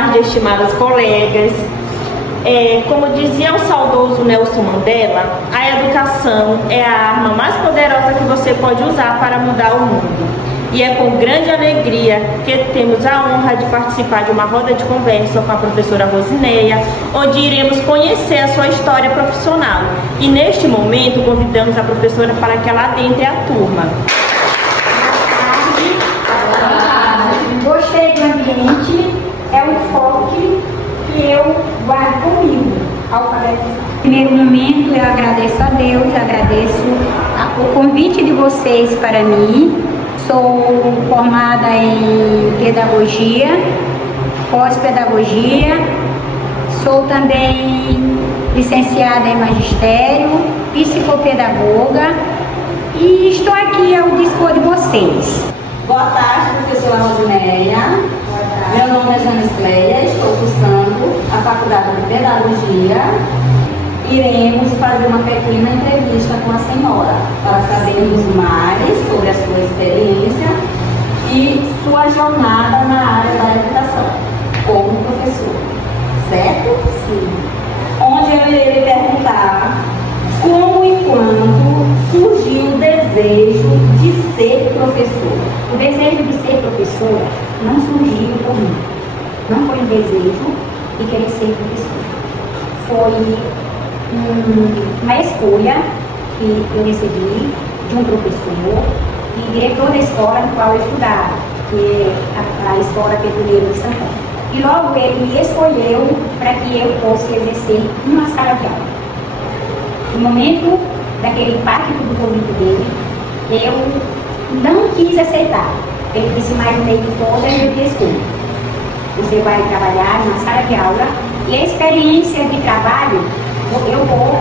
tarde, estimadas colegas. Como dizia o saudoso Nelson Mandela, a educação é a arma mais poderosa que você pode usar para mudar o mundo. E é com grande alegria que temos a honra de participar de uma roda de conversa com a professora Rosineia, onde iremos conhecer a sua história profissional. E neste momento convidamos a professora para que ela adentre a turma. Gostei do ambiente, é um foco que eu guardo comigo, alfabetização. No primeiro momento eu agradeço a Deus, agradeço o convite de vocês para mim. Sou formada em pedagogia, pós-pedagogia, sou também licenciada em magistério, psicopedagoga e estou aqui ao dispor de vocês. Boa tarde, professora Rosineia. Meu nome é Janisleia, estou cursando a Faculdade de Pedagogia. Iremos fazer uma pequena entrevista com a senhora para sabermos mais sobre a sua experiência e sua jornada na área da educação como professora, certo? Sim. Onde eu irei lhe perguntar como e quando surgiu o desejo de ser professora. O desejo de ser professora não surgiu por mim. Não foi um desejo de querer ser professora. Foi uma escolha que eu recebi de um professor e diretor da escola no qual eu estudava, que é a Escola Petroleira de São Paulo. E logo ele me escolheu para que eu fosse exercer numa sala de aula. No momento daquele impacto do convite dele, eu não quis aceitar. Ele disse, mas no meio de toda eu te escolho. Você vai trabalhar numa sala de aula e a experiência de trabalho eu vou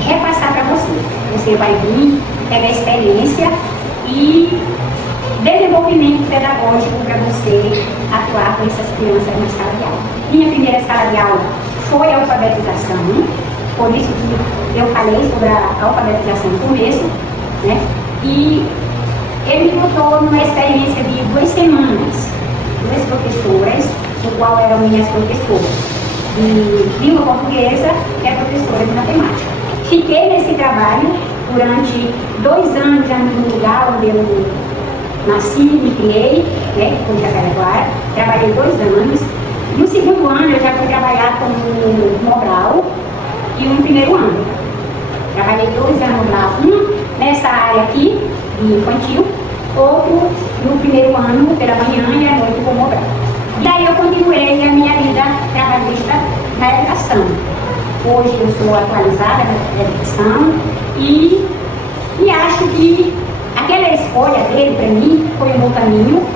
repassar para você. Você vai vir, pegar experiência e desenvolvimento pedagógico para você atuar com essas crianças na sala de aula. Minha primeira sala de aula foi a alfabetização, por isso que eu falei sobre a alfabetização no começo, né? E ele me botou numa experiência de 2 semanas, 2 professoras, no qual eram minhas professoras de língua portuguesa e a professora de matemática. Fiquei nesse trabalho durante 2 anos já no lugar onde eu nasci, me criei, né, como Jacareguá. Trabalhei 2 anos. No segundo ano eu já fui trabalhar como Mobral e no primeiro ano. Trabalhei 2 anos no Mobral, um nessa área aqui, de infantil, outro no primeiro ano pela manhã e à noite como Mobral. E aí eu continuei a minha vida trabalhista na educação. Hoje eu sou atualizada na educação e acho que aquela escolha dele para mim foi um bom caminho,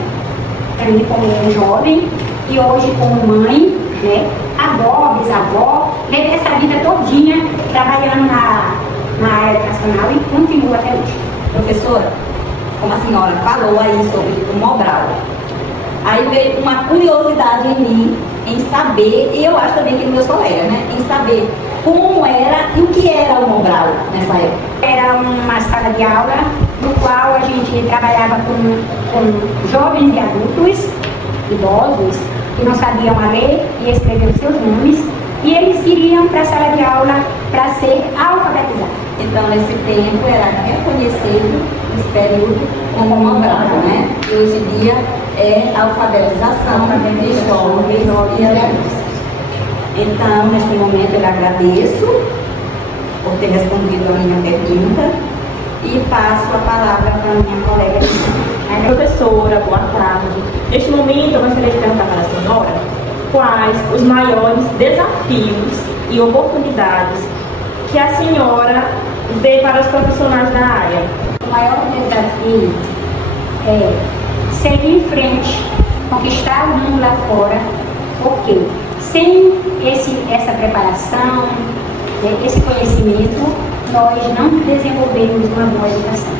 para mim como jovem e hoje como mãe, né, avó, bisavó, levei essa vida todinha trabalhando na área educacional e continuo até hoje. Professora, como a senhora falou aí sobre o Mobral, aí veio uma curiosidade em mim, em saber, e eu acho também que nos meus colegas, né? Em saber como era e o que era o Mobral nessa época. Era uma sala de aula no qual a gente trabalhava com jovens e adultos, idosos, que não sabiam ler e escrever os seus nomes, e eles iriam para a sala de aula para ser alfabetizados. Então, nesse tempo, era reconhecido esse período como Mobral, né? E hoje em dia é a alfabetização de jovens e adultos. Então, neste momento, eu agradeço por ter respondido a minha pergunta e passo a palavra para a minha colega. Professora, boa tarde. Neste momento, eu gostaria de perguntar para a senhora quais os maiores desafios e oportunidades que a senhora vê para os profissionais da área. O maior desafio é seguir em frente, conquistar o mundo lá fora, porque sem essa preparação, esse conhecimento, nós não desenvolvemos uma boa educação.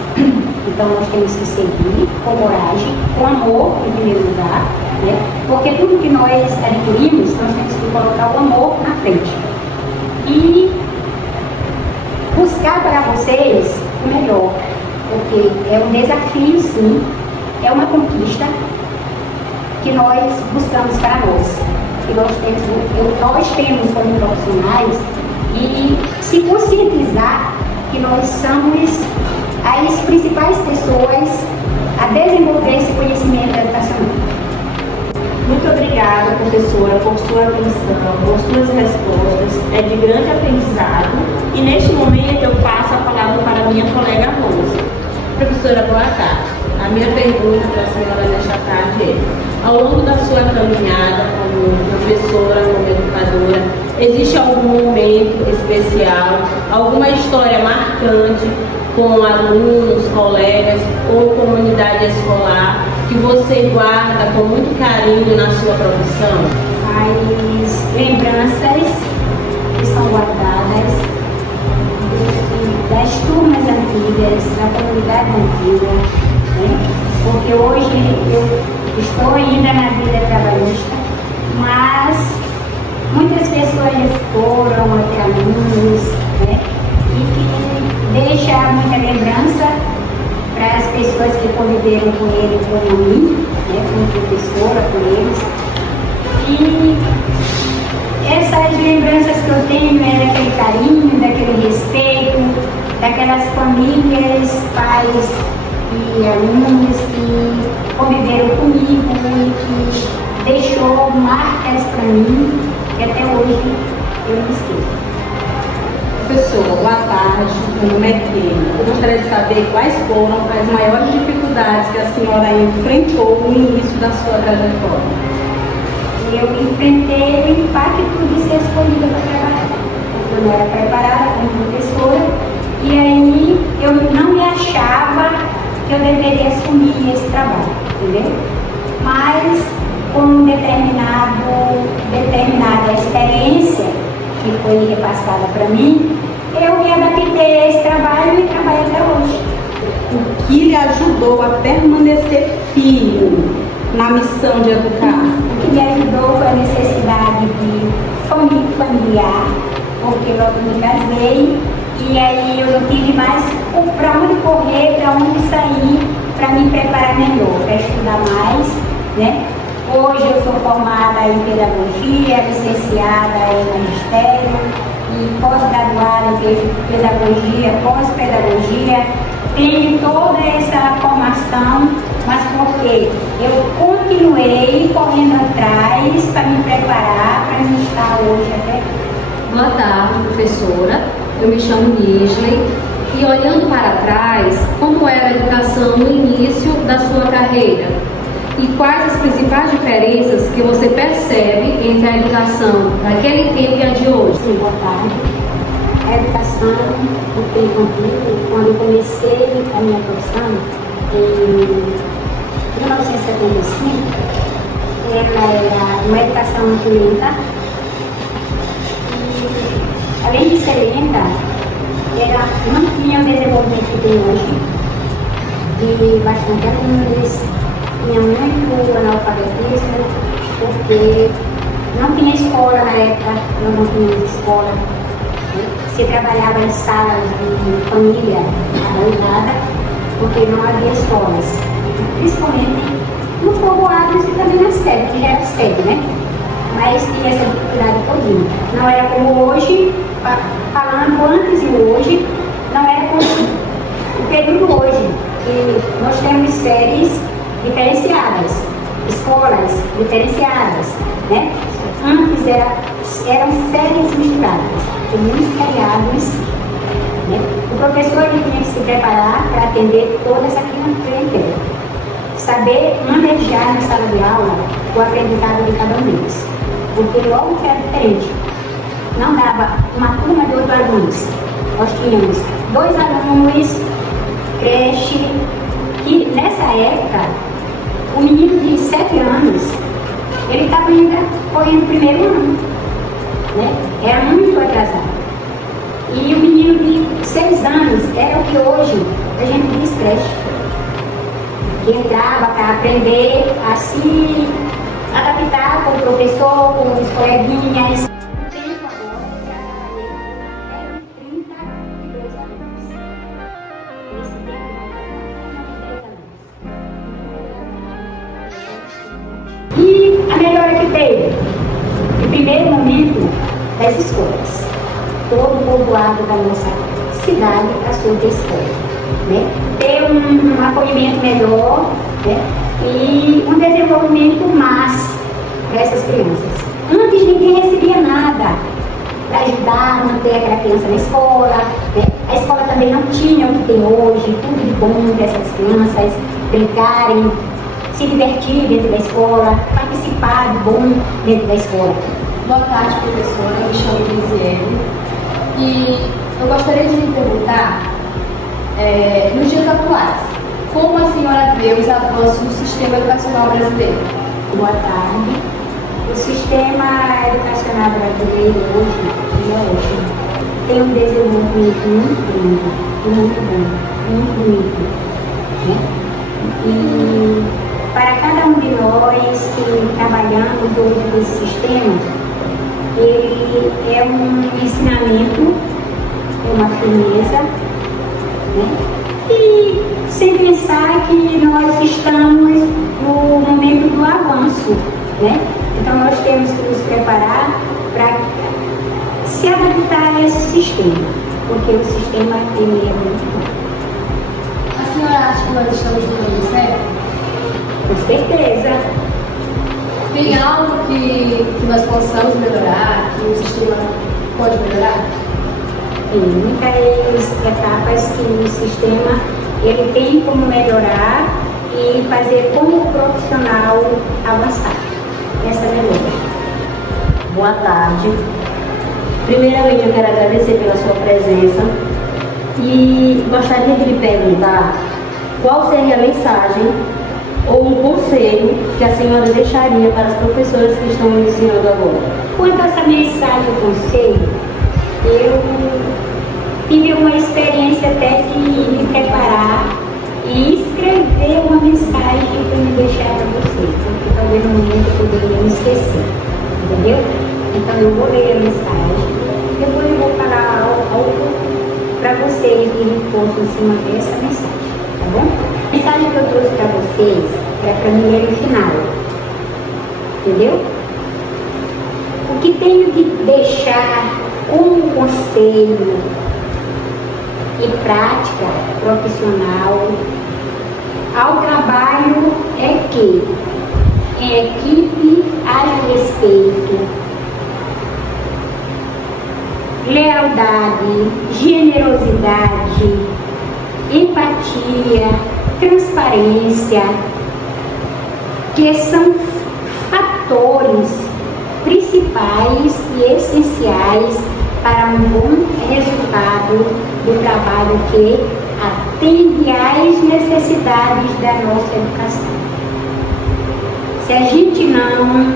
Então nós temos que seguir com coragem, com amor em primeiro lugar, né? Porque tudo que nós adquirimos, nós temos que colocar o amor na frente. E buscar para vocês o melhor, porque é um desafio sim, é uma conquista que nós buscamos para nós. que nós temos como profissionais e se conscientizar que nós somos as principais pessoas a desenvolver esse conhecimento educacional. Muito obrigada, professora, por sua atenção, por suas respostas. É de grande aprendizado. E neste momento eu passo a palavra para a minha colega Rosa. Professora, boa tarde. A minha pergunta para a senhora nesta tarde é: ao longo da sua caminhada como professora, como educadora, existe algum momento especial, alguma história marcante com alunos, colegas ou comunidade escolar que você guarda com muito carinho na sua profissão? As lembranças que são guardadas das turmas antigas, da comunidade antiga, né? Porque hoje eu estou ainda na vida trabalhista, mas muitas pessoas já foram até alunos, né? E que deixa muita lembrança para as pessoas que conviveram com ele, como mim, né? Como professora, com eles. E essas lembranças que eu tenho é daquele carinho, daquele respeito, daquelas famílias, pais e alunos que conviveram comigo e que deixou marcas para mim, que até hoje eu não esqueço. Professora, boa tarde. Meu nome é Keila. Eu gostaria de saber quais foram as maiores dificuldades que a senhora enfrentou no início da sua trajetória. Eu enfrentei o impacto de ser escolhida para trabalhar. Eu não era preparada como professora e aí eu não me achava que eu deveria assumir esse trabalho, entendeu? Mas com determinada experiência que foi repassada para mim, eu me adaptei a esse trabalho e trabalho até hoje. O que lhe ajudou a permanecer firme na missão de educar? O que me ajudou foi a necessidade de familiar, porque logo me casei e aí eu não tive mais para onde correr, para onde sair, para me preparar melhor, para estudar mais, né? Hoje eu sou formada em pedagogia, licenciada em magistério e pós-graduada em pedagogia, pós-pedagogia. Tenho toda essa formação, mas porque eu continuei correndo atrás para me preparar, para me estar hoje até aqui. Boa tarde, professora. Eu me chamo Nisley e olhando para trás, como era a educação no início da sua carreira? E quais as principais diferenças que você percebe entre a educação daquele tempo e a de hoje? Sim, boa tarde. A educação no tempo antigo, quando eu comecei a minha profissão, em 1975, ela era uma educação muito lenta. E, além de ser lenta, não tinha o desenvolvimento que tem hoje, de bastante alunos, tinha muito analfabetismo, porque não tinha escola na época, nós não tínhamos escola. Se trabalhava em salas de família organizada, porque não havia escolas, principalmente nos povoados e também na sede, que já era sede, né? Mas tinha essa dificuldade todinha. Não era como hoje, falando antes e hoje, não era como o período hoje, que nós temos séries diferenciadas, escolas diferenciadas, né? Antes eram séries misturadas, com muitos feriados, né? O professor ele tinha que se preparar para atender toda essa clientela, saber manejar na sala de aula o aprendizado de cada um deles, porque logo que era diferente, não dava uma turma de 8 alunos, nós tínhamos 2 alunos, creche, que nessa época, o menino de 7 anos, ele estava ainda correndo o primeiro ano, né? Era muito atrasado. E o menino de 6 anos era o que hoje a gente diz creche, que entrava para aprender a se adaptar com o professor, com os coleguinhas. O tempo agora eu já trabalhei, eram 32 alunos. Nesse tempo, 32 alunos. E a melhora que teve primeiro momento das escolas. Todo o povoado da nossa cidade passou da escola, né? Ter um acolhimento melhor, né? E um desenvolvimento mais para essas crianças. Antes ninguém recebia nada para ajudar a manter aquela criança na escola, né? A escola também não tinha o que tem hoje, tudo de bom para essas crianças brincarem, se divertir dentro da escola, participar de bom dentro da escola. Boa tarde, professora. Eu me chamo Lisiele e eu gostaria de lhe perguntar, nos dias atuais, como a senhora vê os avanços do sistema educacional brasileiro? Boa tarde. O sistema educacional brasileiro hoje é ótimo. Tem um desenvolvimento muito lindo, muito bom, muito bonito, né? E para cada um de nós que trabalhamos hoje com esse sistema, ele é um ensinamento, é uma firmeza, né? E sem pensar que nós estamos no momento do avanço, né? Então nós temos que nos preparar para se adaptar a esse sistema, porque o sistema ele é muito bom. A senhora acha que nós estamos no caminho certo? Com certeza. Tem algo que nós possamos melhorar, que o sistema pode melhorar? Tem muitas etapas que o sistema ele tem como melhorar e fazer como o profissional avançar. Essa é a melhora. Boa tarde. Primeiramente, eu quero agradecer pela sua presença e gostaria de lhe perguntar qual seria a mensagem ou um conselho que a senhora deixaria para as professoras que estão ensinando agora. Quanto a essa mensagem ou conselho, eu tive uma experiência até de me preparar e escrever uma mensagem para me deixar para vocês, porque talvez no momento eu poderia me esquecer, entendeu? Então eu vou ler a mensagem, depois eu vou falar algo para vocês de reforço em cima dessa mensagem, tá bom? A mensagem que eu trouxe para vocês é para mim ler no final, entendeu? O que tenho de deixar como conselho e prática profissional ao trabalho é que em equipe haja respeito, lealdade, generosidade, empatia, transparência, que são fatores principais e essenciais para um bom resultado do trabalho que atende às necessidades da nossa educação. Se a gente não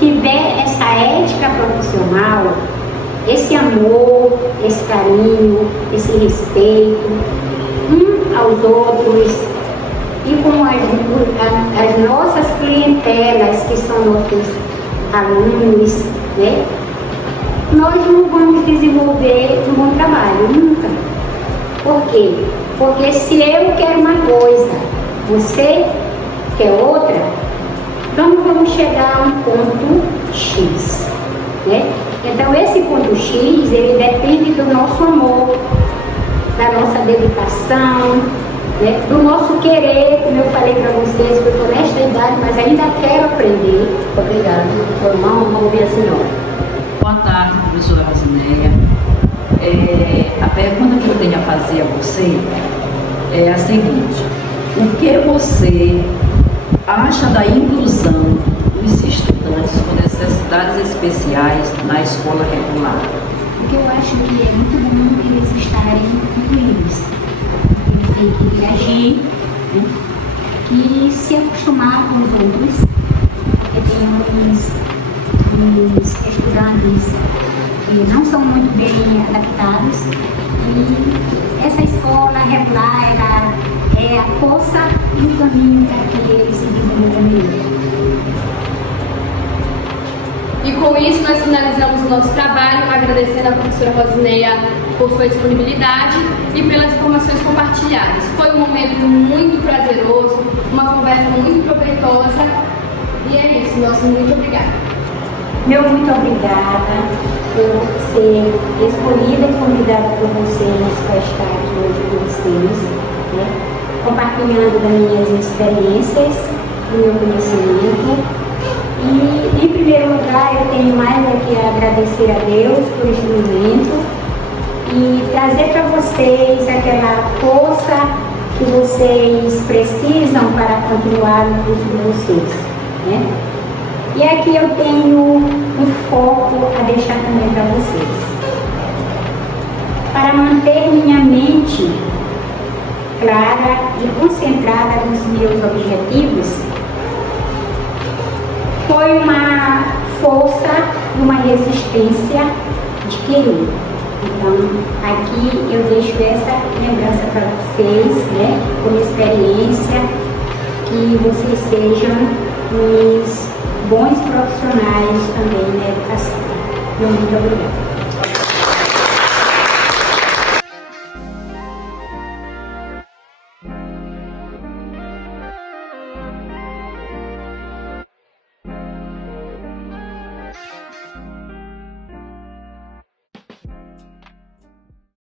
tiver essa ética profissional, esse amor, esse carinho, esse respeito um aos outros e com as nossas clientelas, que são nossos alunos, né? Nós não vamos desenvolver um bom trabalho, nunca. Por quê? Porque se eu quero uma coisa, você quer outra, então não vamos chegar a um ponto X, né? Então esse ponto X, ele depende do nosso amor, da nossa dedicação, né? Do nosso querer, como eu falei para vocês, que eu estou nesta idade, mas ainda quero aprender. Obrigada, foi uma honra ouvir a senhora. Boa tarde, professora Rosinéia. A pergunta que eu tenho a fazer a você é a seguinte: o que você acha da inclusão dos estudantes com necessidades especiais na escola regular? Porque eu acho que é muito bom eles estarem incluídos. Eles têm que reagir, né? E se acostumar com os outros. Porque tem uns estudantes que não são muito bem adaptados. E essa escola regular é a força e o caminho para que eles se desenvolvam melhor. E com isso nós finalizamos o nosso trabalho, agradecendo a professora Rosinéia por sua disponibilidade e pelas informações compartilhadas. Foi um momento muito prazeroso, uma conversa muito proveitosa, e é isso, nosso muito obrigada. Meu muito obrigada por ser escolhida e convidada por vocês para estar aqui hoje com vocês, né? Compartilhando das minhas experiências, do meu conhecimento. E, em primeiro lugar, eu tenho mais aqui a agradecer a Deus por este momento e trazer para vocês aquela força que vocês precisam para continuar no curso de vocês, né? E aqui eu tenho um foco a deixar também para vocês. Para manter minha mente clara e concentrada nos meus objetivos, foi uma força e uma resistência adquirida. Então, aqui eu deixo essa lembrança para vocês, né, como experiência, que vocês sejam uns bons profissionais também na educação. Muito obrigada.